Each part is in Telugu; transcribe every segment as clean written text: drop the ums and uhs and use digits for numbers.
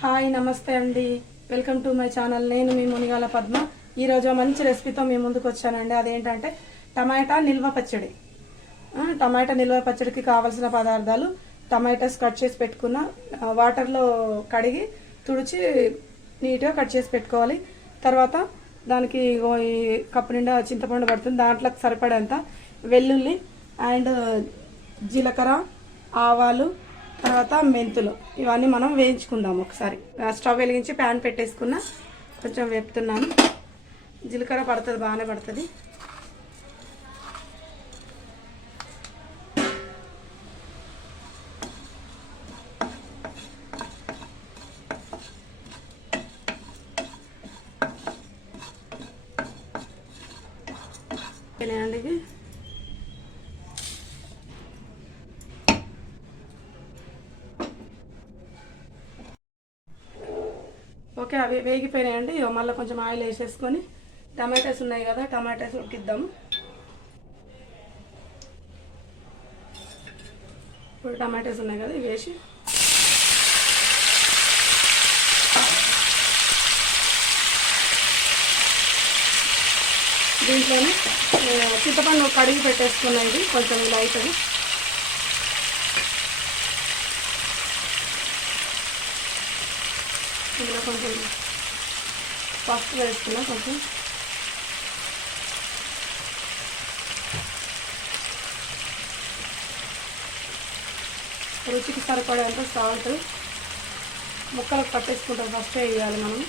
హాయ్ నమస్తే అండి, వెల్కమ్ టు మై ఛానల్. నేను మీ మునిగాల పద్మ. ఈరోజు మంచి రెసిపీతో మీ ముందుకు వచ్చానండి. అదేంటంటే టమాటా నిల్వ పచ్చడి. టమాటా నిల్వ పచ్చడికి కావాల్సిన పదార్థాలు: టమాటాస్ కట్ చేసి పెట్టుకున్న, వాటర్లో కడిగి తుడిచి నీట్గా కట్ చేసి పెట్టుకోవాలి. తర్వాత దానికి కప్పు నిండా చింతపండు పడుతుంది, దాంట్లోకి సరిపడేంత వెల్లుల్లి అండ్ జీలకర్ర, ఆవాలు, తర్వాత మెంతులు, ఇవన్నీ మనం వేయించుకుందాం. ఒకసారి స్టవ్ వెలిగించి ప్యాన్ పెట్టేసుకున్నా, కొంచెం వేపుతున్నాను. జీలకర్ర పడుతుంది, బాగానే పడుతుంది. అండి ఇది ఓకే, అవి వేగిపోయినాయండి. మళ్ళీ కొంచెం ఆయిల్ వేసేసుకొని టమాటాస్ ఉన్నాయి కదా, టమాటాస్ ఉడికిద్దాము. ఇప్పుడు టమాటాస్ ఉన్నాయి కదా, ఇవి వేసి దీంట్లోనే చింతపండు కడిగి పెట్టేసుకున్నాయి. ఇది కొంచెం ఇలా అవుతుంది. ఇందులో కొంచెం పసుపు వేసుకున్నాం, కొంచెం రుచికి సరిపడేంత సాల్ట్. ముక్కలకు పట్టేసుకుంటాం, ఫస్ట్ వేయాలి మనం.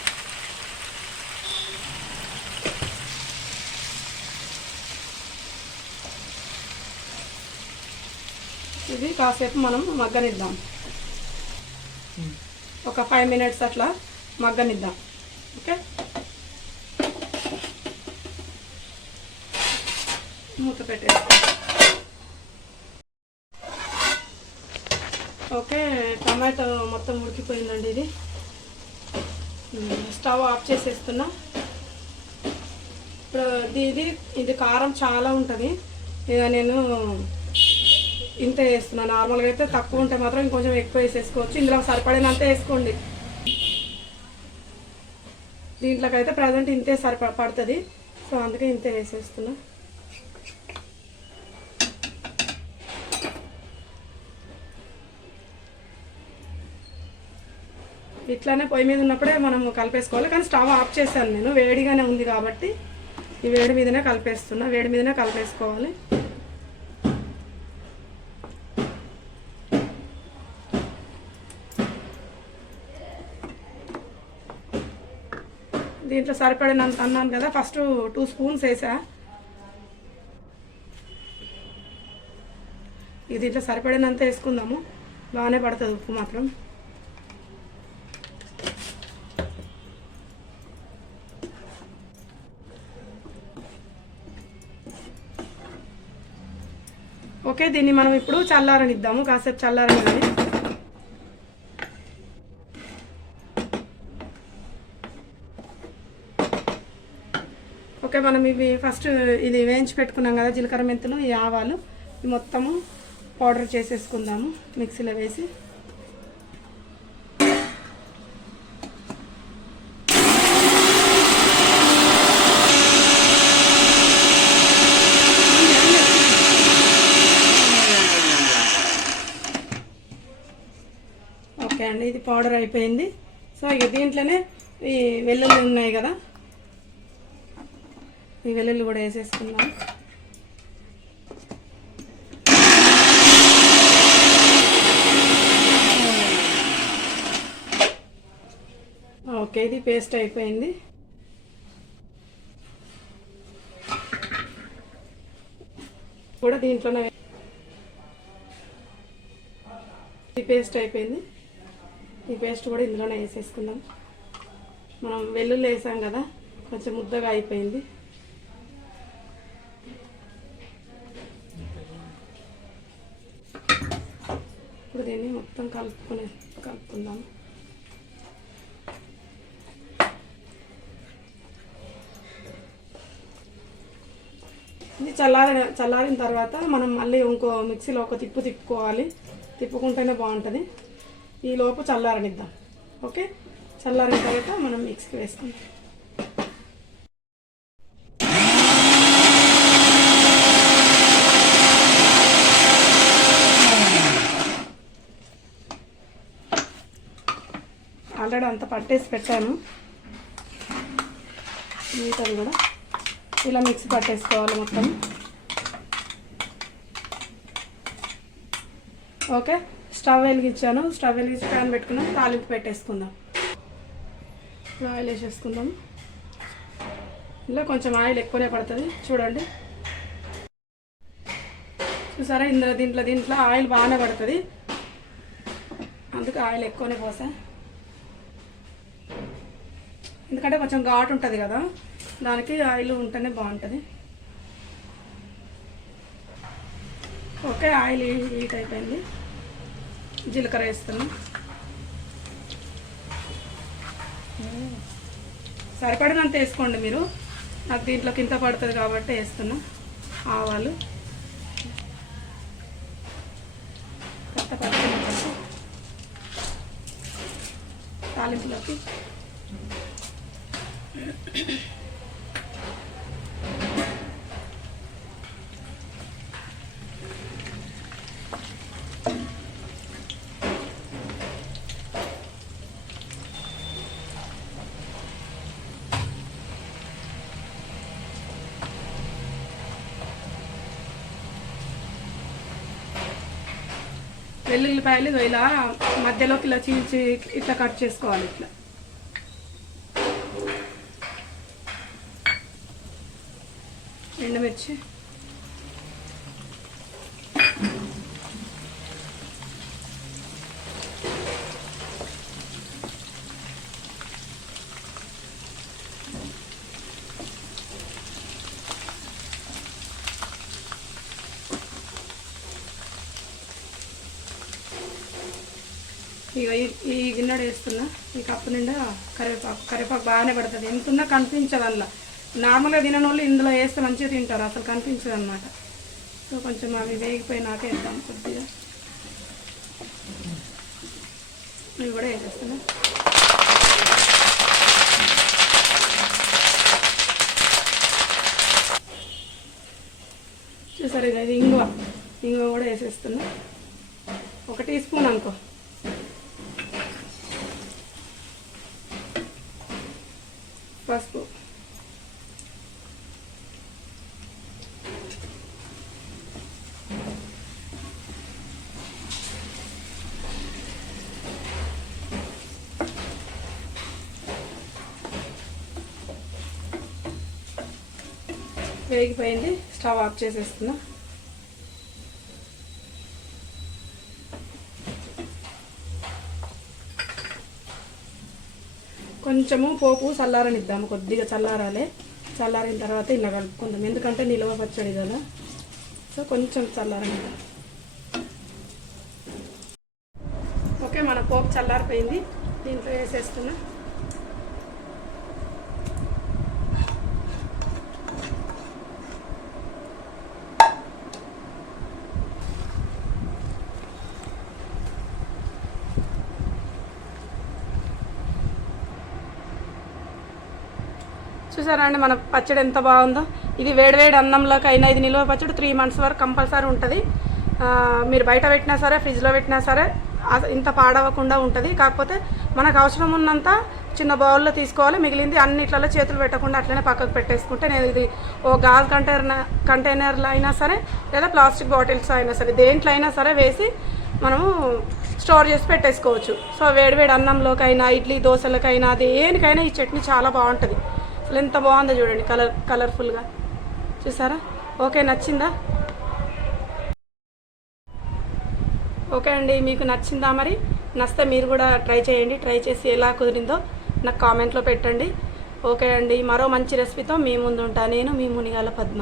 ఇది కాసేపు మనం మగ్గనిద్దాం, ఒక 5 minutes అట్లా మగ్గనిద్దాం. ఓకే, మూత పెట్టేస్తాం. ఓకే, టమాటో మొత్తం ఉడికిపోయిందండి. ఇది స్టవ్ ఆఫ్ చేసేస్తున్నా. ఇప్పుడు ఇది కారం చాలా ఉంటుంది. ఇక నేను ఇంత వేస్తున్నాను. నార్మల్గా అయితే తక్కువ ఉంటే మాత్రం ఇంకొంచెం ఎక్కువ వేసేసుకోవచ్చు. ఇందులో సరిపడినంత వేసుకోండి. దీంట్లోకైతే ప్రజెంట్ ఇంతే పడుతుంది, సో అందుకే ఇంతే వేసేస్తున్నా. ఇట్లానే పొయ్యి మీద ఉన్నప్పుడే మనం కలిపేసుకోవాలి, కానీ స్టవ్ ఆఫ్ చేశాను నేను. వేడిగానే ఉంది కాబట్టి ఈ వేడి మీదనే కలిపేస్తున్నా. వేడి మీదనే కలిపేసుకోవాలి. దీంట్లో సరిపడినంత అన్నాను కదా, ఫస్ట్ 2 spoons వేసా. ఇది దీంట్లో సరిపడినంత వేసుకుందాము, బాగానే పడుతుంది ఉప్పు మాత్రం. ఓకే, దీన్ని మనం ఇప్పుడు చల్లారనిద్దాము, కాసేపు చల్లారని. ఓకే, మనం ఇవి ఫస్ట్ ఇది వేయించి పెట్టుకున్నాం కదా, జీలకర్ర, మెంతులు, ఈ ఆవాలు, ఇవి మొత్తము పౌడర్ చేసేసుకుందాము మిక్సీలో వేసి. ఓకే అండి, ఇది పౌడర్ అయిపోయింది. సో ఇక దీంట్లోనే ఈ వెల్లుల్లి ఉన్నాయి కదా, ఈ వెల్లుల్లి కూడా వేసేసుకుందాం. ఓకే, ఇది పేస్ట్ అయిపోయింది. కూడా దీంట్లోనే ఈ పేస్ట్ అయిపోయింది. ఈ పేస్ట్ కూడా ఇందులోనే వేసేసుకుందాం. మనం వెల్లుల్లి వేసాం కదా, కొంచెం ముద్దగా అయిపోయింది. ఇప్పుడు దీన్ని మొత్తం కలుపుకుందాం. ఇది చల్లారిన తర్వాత మనం మళ్ళీ ఇంకో మిక్సీలో ఒక తిప్పుకోవాలి. తిప్పుకుంటేనే బాగుంటుంది. ఈ లోపు చల్లారనిద్దాం. ఓకే, చల్లారిన తర్వాత మనం మిక్సీకి వేసుకుందాం. ఆల్రెడీ అంత పట్టేసి పెట్టాను, మిగతాది కూడా ఇలా మిక్సీ పట్టేసుకోవాలి మొత్తం. ఓకే, స్టవ్ వెలిగించాను. స్టవ్ వెలిగించి ప్యాన్ పెట్టుకున్నాం. తాలింపు పెట్టేసుకుందాం. ఆయిల్ వేసేసుకుందాం. ఇలా కొంచెం ఆయిల్ ఎక్కువనే పడుతుంది చూడండి. చూసారా, దీంట్లో ఆయిల్ బాగానే పడుతుంది, అందుకే ఆయిల్ ఎక్కువనే పోసా. ఎందుకంటే కొంచెం ఘాటు ఉంటుంది కదా, దానికి ఆయిల్ ఉంటేనే బాగుంటుంది. ఓకే, ఆయిల్ హీట్ అయిపోయింది. జీలకర్ర వేస్తున్నాం. సరిపడినంత వేసుకోండి మీరు, నాకు దీంట్లోకి ఇంత పడుతుంది కాబట్టి వేస్తున్నా. ఆవాలు తాలింపులోకి వెల్లుల్లిపాయలు ఇలా మధ్యలోకి ఇలా చీల్చి ఇట్లా కట్ చేసుకోవాలి. ఇట్లా ఎండుమిర్చి, ఇక ఈ గిన్నెడు వేస్తున్నా. ఈ కప్పు నిండా కరివేపాకు బాగానే పడుతుంది. ఎంతున్నా కనిపించదు అందులో. నార్మల్గా తినని వాళ్ళు ఇందులో వేస్తే మంచిగా తింటారు, అసలు కనిపించదు అనమాట. సో కొంచెం అవి వేగిపోయినాక వేద్దాం కొద్దిగా. ఇవి కూడా వేసేస్తున్నా. చూసారు, ఇది ఇంగువ కూడా వేసేస్తున్నా. 1 టీ స్పూన్ అనుకో. పసుపు, వేగిపోయింది. స్టవ్ ఆఫ్ చేసేస్తున్నా. కొంచెము పోపు చల్లారనిద్దాము, కొద్దిగా చల్లారాలి. చల్లారిన తర్వాత ఇలా కలుపుకుందాం, ఎందుకంటే నిల్వ పచ్చడి కదా. సో కొంచెం చల్లారనిద్దాం. ఓకే, మన పోపు చల్లారిపోయింది. దీంట్లో వేసేస్తున్నా. చూసారా అండి మన పచ్చడి ఎంత బాగుందో. ఇది వేడివేడి అన్నంలోకి అయినా, ఇది నిల్వ పచ్చడి 3 months వరకు కంపల్సరీ ఉంటుంది. మీరు బయట పెట్టినా సరే, ఫ్రిడ్జ్లో పెట్టినా సరే ఇంత పాడవకుండా ఉంటుంది. కాకపోతే మనకు అవసరం ఉన్నంత చిన్న బౌల్లో తీసుకోవాలి, మిగిలింది అన్నిట్లలో చేతులు పెట్టకుండా అట్లనే పక్కకు పెట్టేసుకుంటే, నేను ఇది ఓ గాజు కంటైనర్లో అయినా సరే, లేదా ప్లాస్టిక్ బాటిల్స్ అయినా సరే, దేంట్లో అయినా సరే వేసి మనము స్టోర్ చేసి పెట్టేసుకోవచ్చు. సో వేడివేడి అన్నంలోకైనా, ఇడ్లీ దోశలకైనా, దేనికైనా ఈ చట్నీ చాలా బాగుంటుంది. అసలు ఎంత బాగుందో చూడండి, కలర్ఫుల్గా. చూసారా? ఓకే, నచ్చిందా? ఓకే అండి, మీకు నచ్చిందా? మరి నచ్చితే మీరు కూడా ట్రై చేయండి. ట్రై చేసి ఎలా కుదిరిందో నాకు కామెంట్లో పెట్టండి. ఓకే అండి, మరో మంచి రెసిపీతో మీ ముందు ఉంటాను. నేను మీ మునిగాల పద్మ.